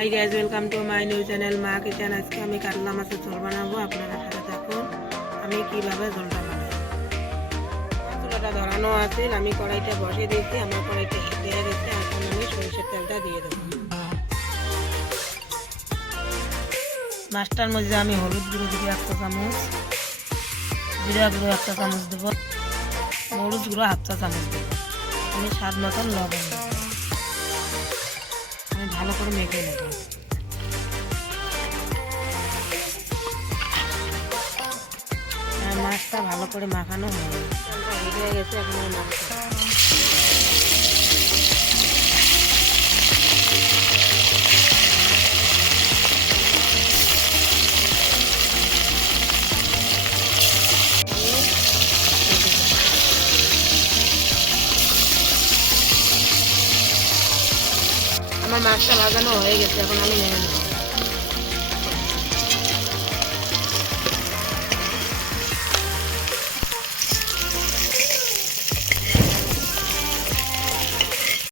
Hi guys, welcome to my new channel মা kitchen. আজকে আমি কাতলা মাছের ঝোল বানাবো। আপনারা সাথে থাকুন আমি কিভাবে ঝোলটা বানাই। চুলাটা ধরানো আছে, আমি কড়াইটা বসিয়ে দিয়েছি। আমার কড়াইটা হিট হয়ে গেছে। এখন আমি সরিষার তেলটা দিয়ে দেবো। মাছটার মধ্যে আমি হলুদ গুঁড়ো দিব 1 চা চামচ, জিরা গুঁড়ো 1 চা চামচ দেবো, মরিচ গুঁড়ো 1/2 চা চামচ দেবো। আমি স্বাদ মতন লবণ দেবো। আমি ভালো করে মেখে নেব। মাছটা ভালো করে মাখানো হয়ে গেছে। এখন আমি মাছটা আমার মাছটা ভাজানো হয়ে গেছে। এখন আমি নেমে নেব।